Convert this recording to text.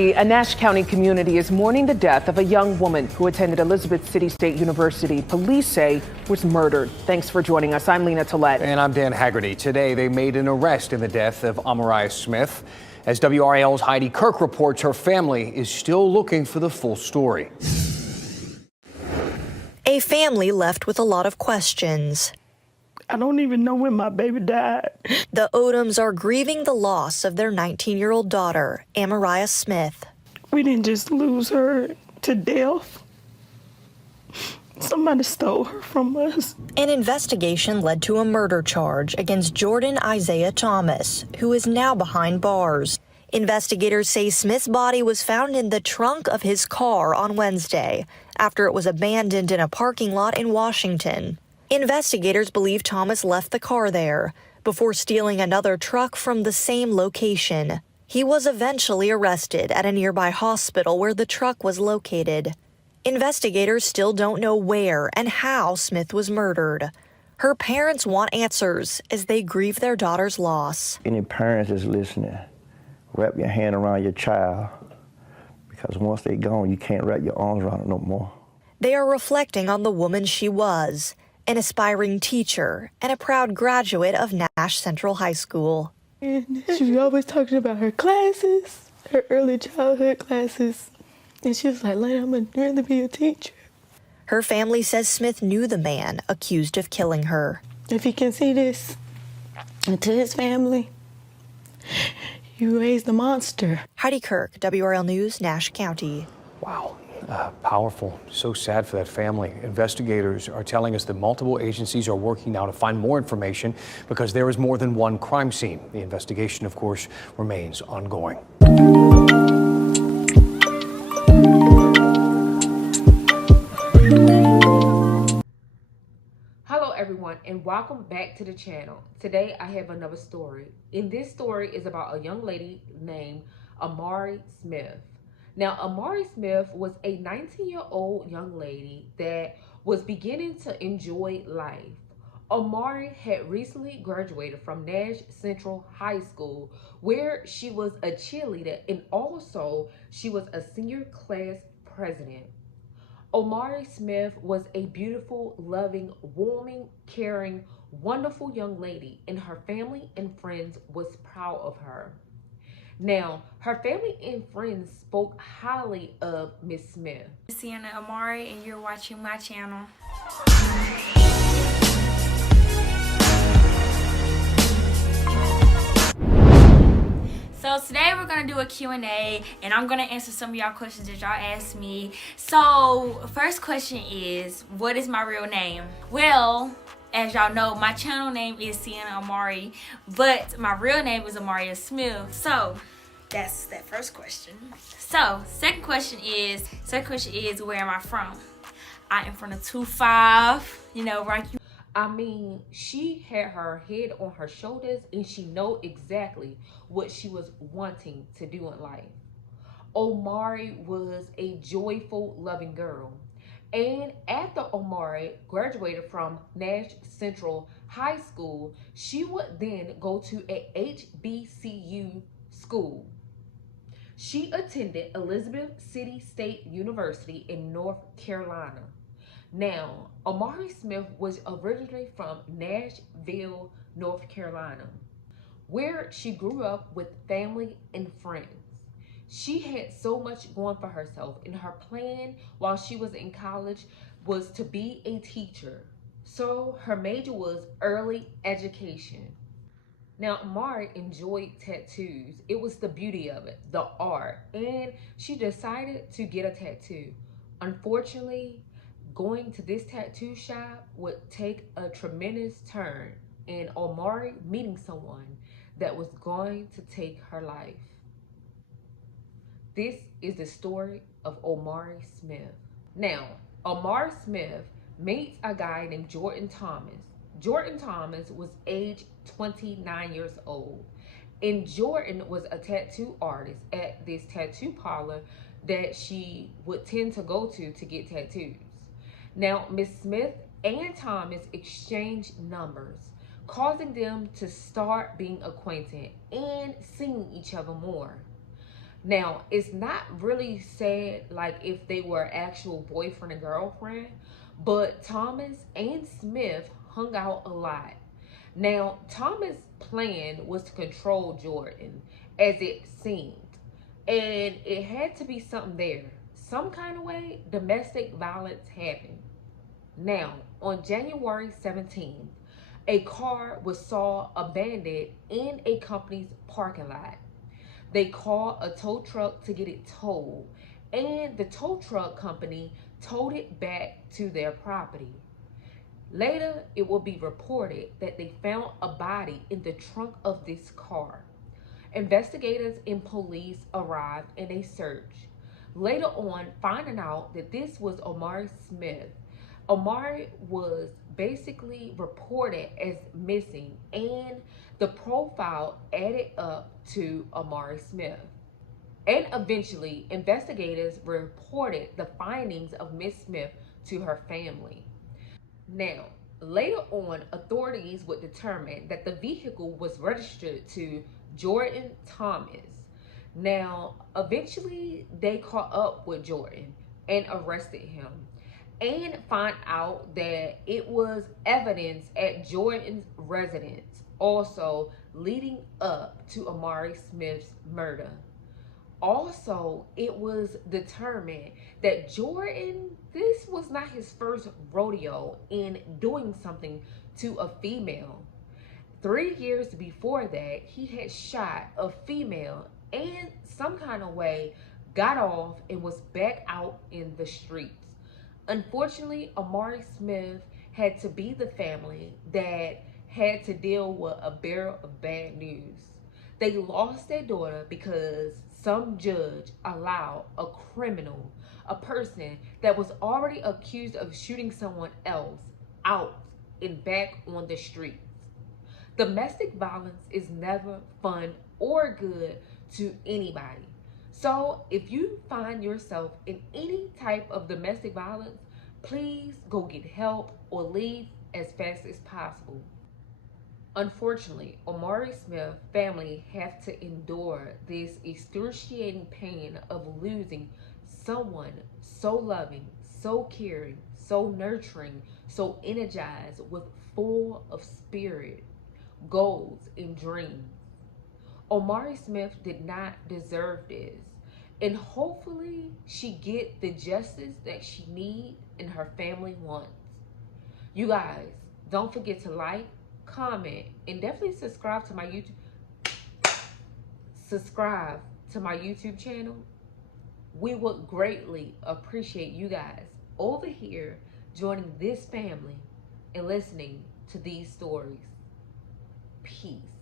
A Nash County community is mourning the death of a young woman who attended Elizabeth City State University. Police say was murdered. Thanks for joining us. I'm Lena Tillett. And I'm Dan Haggerty. Today, they made an arrest in the death of Amarriah Smith. As WRAL's Heidi Kirk reports, her family is still looking for the full story. A family left with a lot of questions. I don't even know when my baby died. The Odoms are grieving the loss of their 19-year-old daughter, Amarriah Smith. We didn't just lose her to death. Somebody stole her from us. An investigation led to a murder charge against Jordan Isaiah Thomas, who is now behind bars. Investigators say Smith's body was found in the trunk of his car on Wednesday after it was abandoned in a parking lot in Washington. Investigators believe Thomas left the car there before stealing another truck from the same location. He was eventually arrested at a nearby hospital where the truck was located. Investigators still don't know where and how Smith was murdered. Her parents want answers as they grieve their daughter's loss. Any parents that's listening, wrap your hand around your child, because once they're gone, you can't wrap your arms around it no more. They are reflecting on the woman she was, an aspiring teacher and a proud graduate of Nash Central High School. And she was always talking about her classes, her early childhood classes. And she was like, Lena, I'm going to really be a teacher. Her family says Smith knew the man accused of killing her. If he can see this, and to his family, you raised a monster. Heidi Kirk, WRL News, Nash County. Wow. Powerful. So sad for that family. Investigators are telling us that multiple agencies are working now to find more information because there is more than one crime scene. The investigation, of course, remains ongoing. Hello everyone and welcome back to the channel. Today I have another story. And this story is about a young lady named Amarriah Smith. Now, Amarriah Smith was a 19-year-old young lady that was beginning to enjoy life. Amarriah had recently graduated from Nash Central High School, where she was a cheerleader and also she was a senior class president. Amarriah Smith was a beautiful, loving, warming, caring, wonderful young lady, and her family and friends was proud of her. Now, her family and friends spoke highly of Miss Smith. Sienna Amarriah, and you're watching my channel. So today we're going to do a Q&A, and I'm going to answer some of y'all questions that y'all asked me. So first question is, what is my real name? Well, as y'all know, my channel name is Sienna Amarriah, but my real name is Amarriah Smith. So that's that first question. So second question is, where am I from? I am from the 2-5, you know, right? I mean, she had her head on her shoulders and she know exactly what she was wanting to do in life. Amarriah was a joyful, loving girl. And after Amarriah graduated from Nash Central High School, she would then go to a HBCU school. She attended Elizabeth City State University in North Carolina. Now, Amarriah Smith was originally from Nashville, North Carolina, where she grew up with family and friends. She had so much going for herself, and her plan while she was in college was to be a teacher. So her major was early education. Now, Amarriah enjoyed tattoos. It was the beauty of it, the art, and she decided to get a tattoo. Unfortunately, going to this tattoo shop would take a tremendous turn, and Amarriah meeting someone that was going to take her life. This is the story of Amarriah Smith. Now, Amarriah Smith meets a guy named Jordan Thomas. Jordan Thomas was age 29 years old, and Jordan was a tattoo artist at this tattoo parlor that she would tend to go to get tattoos. Now, Miss Smith and Thomas exchanged numbers, causing them to start being acquainted and seeing each other more. Now, it's not really said like if they were actual boyfriend and girlfriend, but Thomas and Smith hung out a lot. Now, Thomas' plan was to control Jordan, as it seemed, and it had to be something there. Some kind of way, domestic violence happened. Now, on January 17th, a car was saw abandoned in a company's parking lot. They called a tow truck to get it towed, and the tow truck company towed it back to their property. Later, it will be reported that they found a body in the trunk of this car. Investigators and police arrived and they searched. Later on, finding out that this was Amarriah Smith. Amarriah was basically reported as missing, and the profile added up to Amarriah Smith. And eventually, investigators reported the findings of Miss Smith to her family. Now, later on, authorities would determine that the vehicle was registered to Jordan Thomas. Now, eventually, they caught up with Jordan and arrested him and find out that it was evidence at Jordan's residence, also leading up to Amarriah Smith's murder. Also, it was determined that Jordan, this was not his first rodeo in doing something to a female. 3 years before that, he had shot a female and some kind of way got off and was back out in the streets. Unfortunately, Amarriah Smith had to be the family that had to deal with a bearer of bad news. They lost their daughter because some judge allowed a criminal, a person that was already accused of shooting someone else, out and back on the streets. Domestic violence is never fun or good to anybody. So if you find yourself in any type of domestic violence, please go get help or leave as fast as possible. Unfortunately, Amarriah Smith's family have to endure this excruciating pain of losing someone so loving, so caring, so nurturing, so energized, with full of spirit, goals, and dreams. Amarriah Smith did not deserve this, and hopefully she get the justice that she needs and her family wants. You guys, don't forget to like, comment, and definitely subscribe to my YouTube channel. We would greatly appreciate you guys over here joining this family and listening to these stories. Peace.